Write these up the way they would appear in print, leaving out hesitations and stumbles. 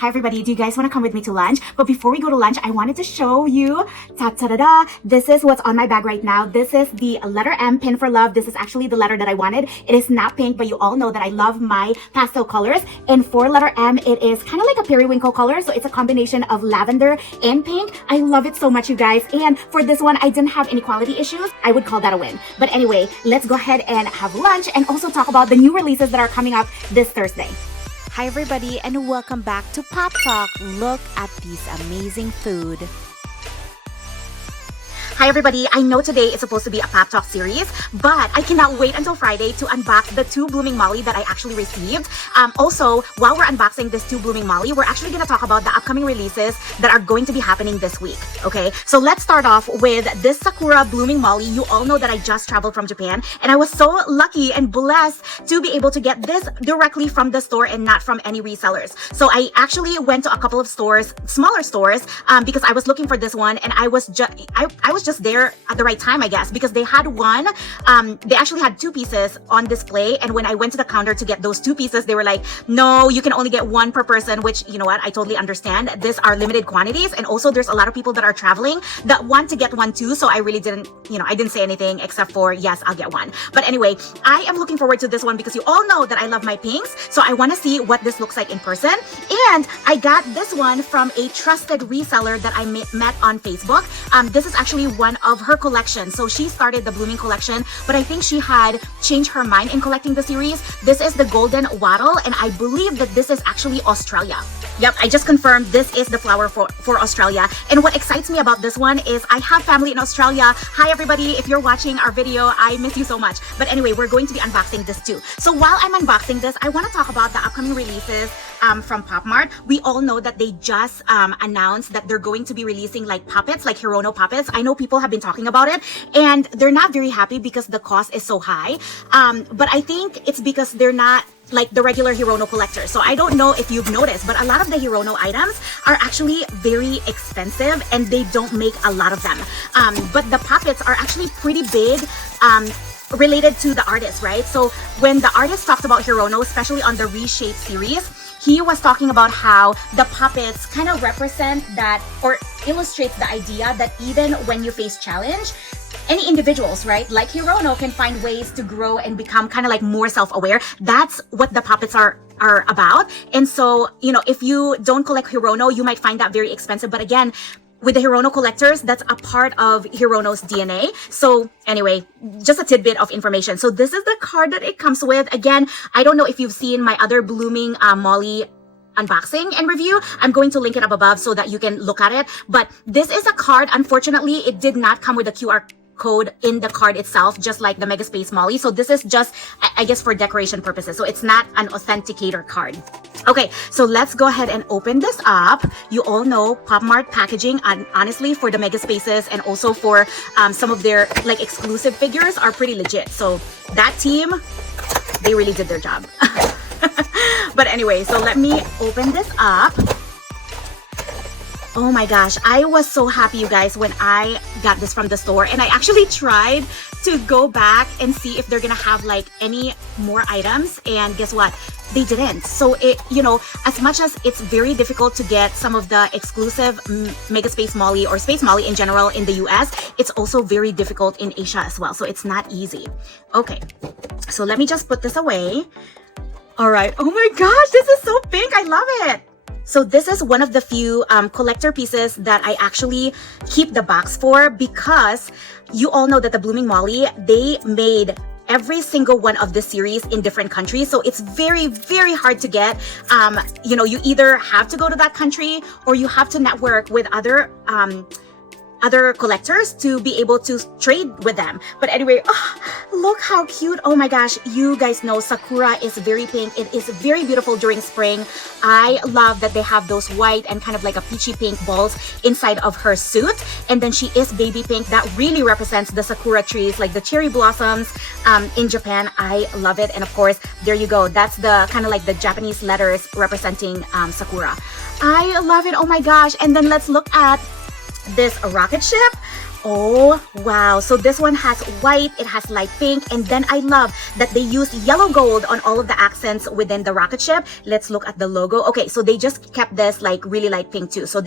Hi everybody, do you guys want to come with me to lunch? But before we go to lunch, I wanted to show you, ta-ta-da-da, this is what's on my bag right now. This is the letter M, Pin for Love. This is actually the letter that I wanted. It is not pink, but you all know that I love my pastel colors. And for letter M, it is kind of like a periwinkle color. So it's a combination of lavender and pink. I love it so much, you guys. And for this one, I didn't have any quality issues. I would call that a win. But anyway, let's go ahead and have lunch and also talk about the new releases that are coming up this Thursday. Hi everybody and welcome back to Pop Talk. Look at this amazing food. Hi everybody, I know today is supposed to be a Pop Talk series, but I cannot wait until Friday to unbox the 2 Blooming Molly that I actually received. Also, while we're unboxing this 2 Blooming Molly, we're actually going to talk about the upcoming releases that are going to be happening this week. Okay, so let's start off with this Sakura Blooming Molly. You all know that I just traveled from Japan and I was so lucky and blessed to be able to get this directly from the store and not from any resellers. So I actually went to a couple of stores, smaller stores, because I was looking for this one, and I was just there at the right time, I guess, because they had one. They actually had 2 pieces on display, and when I went to the counter to get those 2 pieces, they were like, no, you can only get 1 per person, which, you know what, I totally understand. These are limited quantities, and also there's a lot of people that are traveling that want to get one too, so I really didn't, I didn't say anything except for, yes, I'll get one. But anyway, I am looking forward to this one because you all know that I love my pinks, so I want to see what this looks like in person. And I got this one from a trusted reseller that I met on Facebook. This is actually one of her collections. So she started the Blooming collection, but I think she had changed her mind in collecting the series. This is the Golden Wattle, and I believe that this is actually Australia. Yep, I just confirmed this is the flower for Australia. And what excites me about this one is I have family in Australia. Hi everybody, if you're watching our video, I miss you so much. But anyway, we're going to be unboxing this too. So while I'm unboxing this, I want to talk about the upcoming releases from POPMART. We all know that they just announced that they're going to be releasing like puppets, like Hirono puppets. I know people have been talking about it and they're not very happy because the cost is so high. But I think it's because they're not like the regular Hirono collector. So I don't know if you've noticed, but a lot of the Hirono items are actually very expensive and they don't make a lot of them. But the puppets are actually pretty big, related to the artist, right? So when the artist talks about Hirono, especially on the Reshape series, he was talking about how the puppets kind of represent that or illustrates the idea that even when you face challenge, any individuals, right, like Hirono, can find ways to grow and become kind of like more self-aware. That's what the puppets are about. And so, if you don't collect Hirono, you might find that very expensive. But again, with the Hirono collectors, that's a part of Hirono's DNA. So anyway, just a tidbit of information. So this is the card that it comes with. Again, I don't know if you've seen my other Blooming Molly unboxing and review. I'm going to link it up above so that you can look at it. But this is a card. Unfortunately, it did not come with a QR code in the card itself, just like the Mega Spacemolly. So this is just, I guess, for decoration purposes. So it's not an authenticator card. Okay, so let's go ahead and open this up. You all know PopMart packaging, and honestly, for the Mega Spaces and also for some of their like exclusive figures are pretty legit. So that team, they really did their job. But anyway, so let me open this up. Oh my gosh, I was so happy, you guys, when I got this from the store, and I actually tried to go back and see if they're gonna have like any more items, and guess what? They didn't. So it, as much as it's very difficult to get some of the exclusive Mega Spacemolly or Spacemolly in general in the US, it's also very difficult in Asia as well. So it's not easy. Okay, so let me just put this away. All right. Oh my gosh, this is so pink. I love it. So this is one of the few collector pieces that I actually keep the box for, because you all know that the Blooming Molly, they made every single one of the series in different countries. So it's very, very hard to get. You either have to go to that country or you have to network with other collectors to be able to trade with them. But anyway, look how cute. Oh my gosh, you guys know Sakura is very pink. It is very beautiful during spring. I love that they have those white and kind of like a peachy pink balls inside of her suit. And then she is baby pink. That really represents the Sakura trees, like the cherry blossoms in Japan. I love it. And of course, there you go. That's the kind of like the Japanese letters representing Sakura. I love it. Oh my gosh. And then let's look at this rocket ship. Oh, wow. So this one has white, it has light pink, and then I love that they used yellow gold on all of the accents within the rocket ship. Let's look at the logo. Okay, so they just kept this like really light pink too. So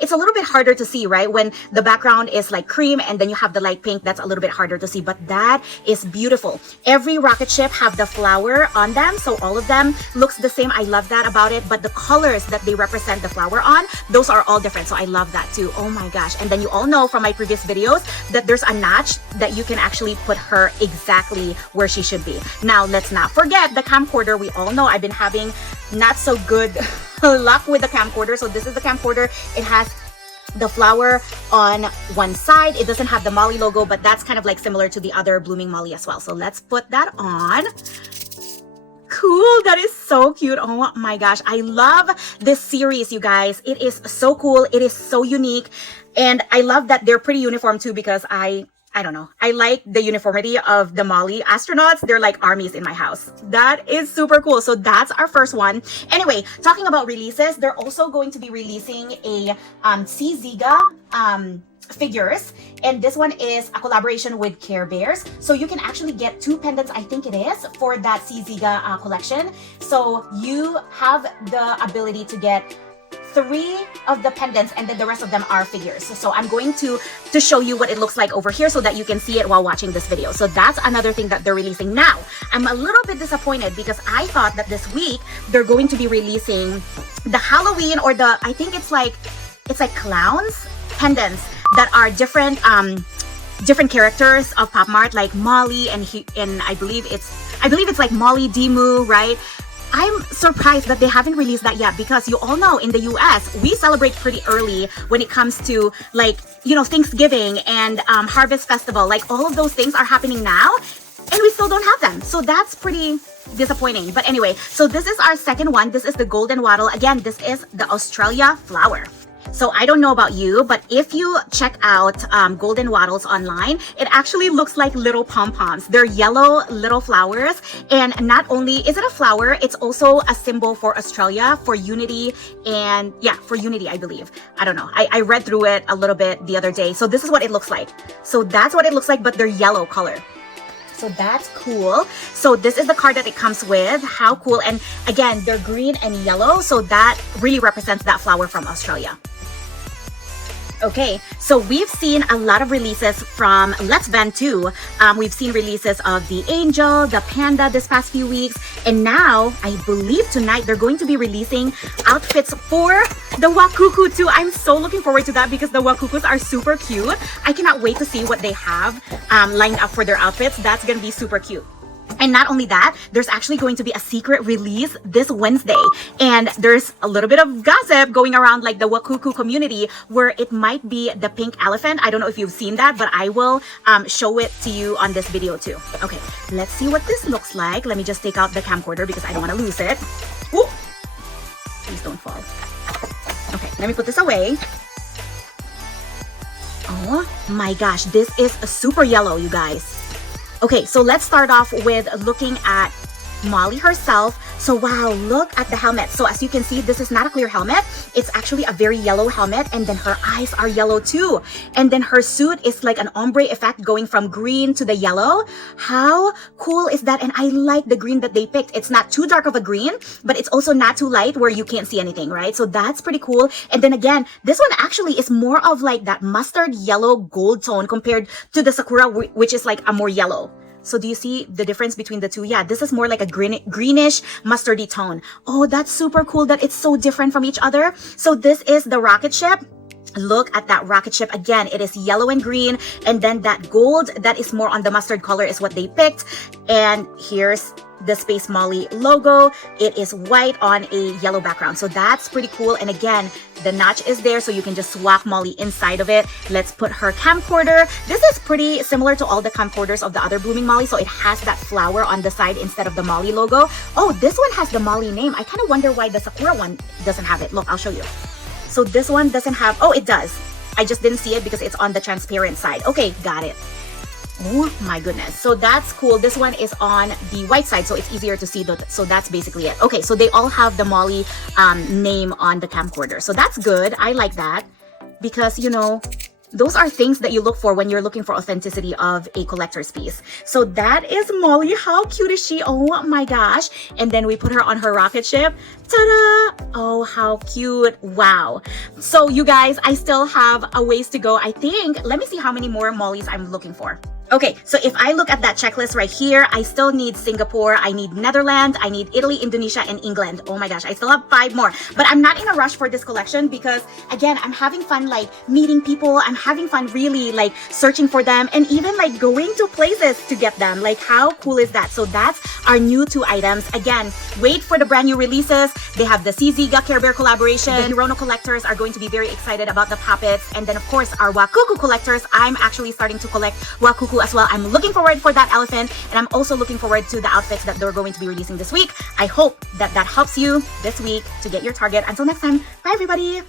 it's a little bit harder to see, right? When the background is like cream and then you have the light pink, that's a little bit harder to see, but that is beautiful. Every rocket ship have the flower on them, so all of them looks the same. I love that about it, but the colors that they represent the flower on, those are all different. So I love that too. Oh my gosh. And then you all know from my previous videos that there's a notch that you can actually put her exactly where she should be. Now, let's not forget the camcorder. We all know I've been having not so good luck with the camcorder. So this is the camcorder. It has the flower on one side. It doesn't have the Molly logo, but that's kind of like similar to the other Blooming Molly as well. So let's put that on. Cool, that is so cute. Oh my gosh, I love this series, you guys. It is so cool. It is so unique. And I love that they're pretty uniform too, because I don't know. I like the uniformity of the Molly astronauts. They're like armies in my house. That is super cool. So that's our first one. Anyway, talking about releases, they're also going to be releasing a CZiga figures, and this one is a collaboration with Care Bears. So you can actually get 2 pendants, I think it is, for that CZiga collection. So you have the ability to get 3 of the pendants, and then the rest of them are figures. So I'm going to show you what it looks like over here so that you can see it while watching this video. So that's another thing that they're releasing. Now, I'm a little bit disappointed because I thought that this week they're going to be releasing the Halloween, or I think it's like clowns pendants that are different characters of POPMART, like Molly and I believe it's like Molly Demu, right? I'm surprised that they haven't released that yet, because you all know in the US, we celebrate pretty early when it comes to, like, you know, Thanksgiving and Harvest Festival. Like, all of those things are happening now and we still don't have them. So that's pretty disappointing. But anyway, so this is our second one. This is the Golden Wattle. Again, this is the Australia flower. So I don't know about you, but if you check out golden wattles online, it actually looks like little pom-poms. They're yellow little flowers. And not only is it a flower, it's also a symbol for Australia, for unity, and yeah, for unity, I believe. I don't know. I read through it a little bit the other day. So this is what it looks like. So that's what it looks like, but they're yellow color. So that's cool. So this is the card that it comes with. How cool. And again, they're green and yellow. So that really represents that flower from Australia. Okay, so we've seen a lot of releases from Let's Vend too. We've seen releases of the Angel, the Panda this past few weeks, and now I believe tonight they're going to be releasing outfits for the Wakuku too. I'm so looking forward to that because the Wakukus are super cute. I cannot wait to see what they have lined up for their outfits. That's gonna be super cute. And not only that, there's actually going to be a secret release this Wednesday. And there's a little bit of gossip going around like the Wakuku community where it might be the pink elephant. I don't know if you've seen that, but I will show it to you on this video too. Okay, let's see what this looks like. Let me just take out the camcorder because I don't want to lose it. Ooh, please don't fall. Okay, let me put this away. Oh my gosh, this is a super yellow, you guys. Okay, so let's start off with looking at Molly herself. So wow, look at the helmet. So as you can see, this is not a clear helmet. It's actually a very yellow helmet, and then her eyes are yellow too. And then her suit is like an ombre effect going from green to the yellow. How cool is that? And I like the green that they picked. It's not too dark of a green, but it's also not too light where you can't see anything, right? So that's pretty cool. And then again, this one actually is more of like that mustard yellow gold tone compared to the Sakura, which is like a more yellow. So do you see the difference between the two? Yeah, this is more like a greenish mustardy tone. Oh, that's super cool that it's so different from each other. So this is the rocket ship. Look at that rocket ship. Again, it is yellow and green. And then that gold that is more on the mustard color is what they picked. And here's the spacemolly logo. It is white on a yellow background. So that's pretty cool. And again, the notch is there so you can just swap Molly inside of it. Let's put her camcorder. This is pretty similar to all the camcorders of the other Blooming Molly. So it has that flower on the side instead of the Molly logo. Oh, this one has the Molly name. I kind of wonder why the Sakura one doesn't have it. Look, I'll show you. So this one doesn't have, oh, it does. I just didn't see it because it's on the transparent side. Okay, got it. Oh my goodness. So that's cool. This one is on the white side, so it's easier to see. So that's basically it. Okay, so they all have the Molly name on the camcorder. So that's good. I like that because, you know, Those are things that you look for when you're looking for authenticity of a collector's piece. So that is Molly. How cute is she? Oh my gosh. And then we put her on her rocket ship. Ta-da! Oh, how cute. Wow. So you guys, I still have a ways to go. I think, let me see how many more Mollys I'm looking for. Okay, so if I look at that checklist right here, I still need Singapore, I need Netherlands, I need Italy, Indonesia, and England. Oh my gosh, I still have 5 more. But I'm not in a rush for this collection because, again, I'm having fun like meeting people. I'm having fun really like searching for them and even like going to places to get them. Like, how cool is that? So that's our new 2 items. Again, wait for the brand new releases. They have the CZ Care Bear collaboration. The Hirono collectors are going to be very excited about the puppets. And then, of course, our Wakuku collectors. I'm actually starting to collect Wakuku as well. I'm looking forward for that elephant, and I'm also looking forward to the outfits that they're going to be releasing this week. I hope that that helps you this week to get your target. Until next time, bye everybody!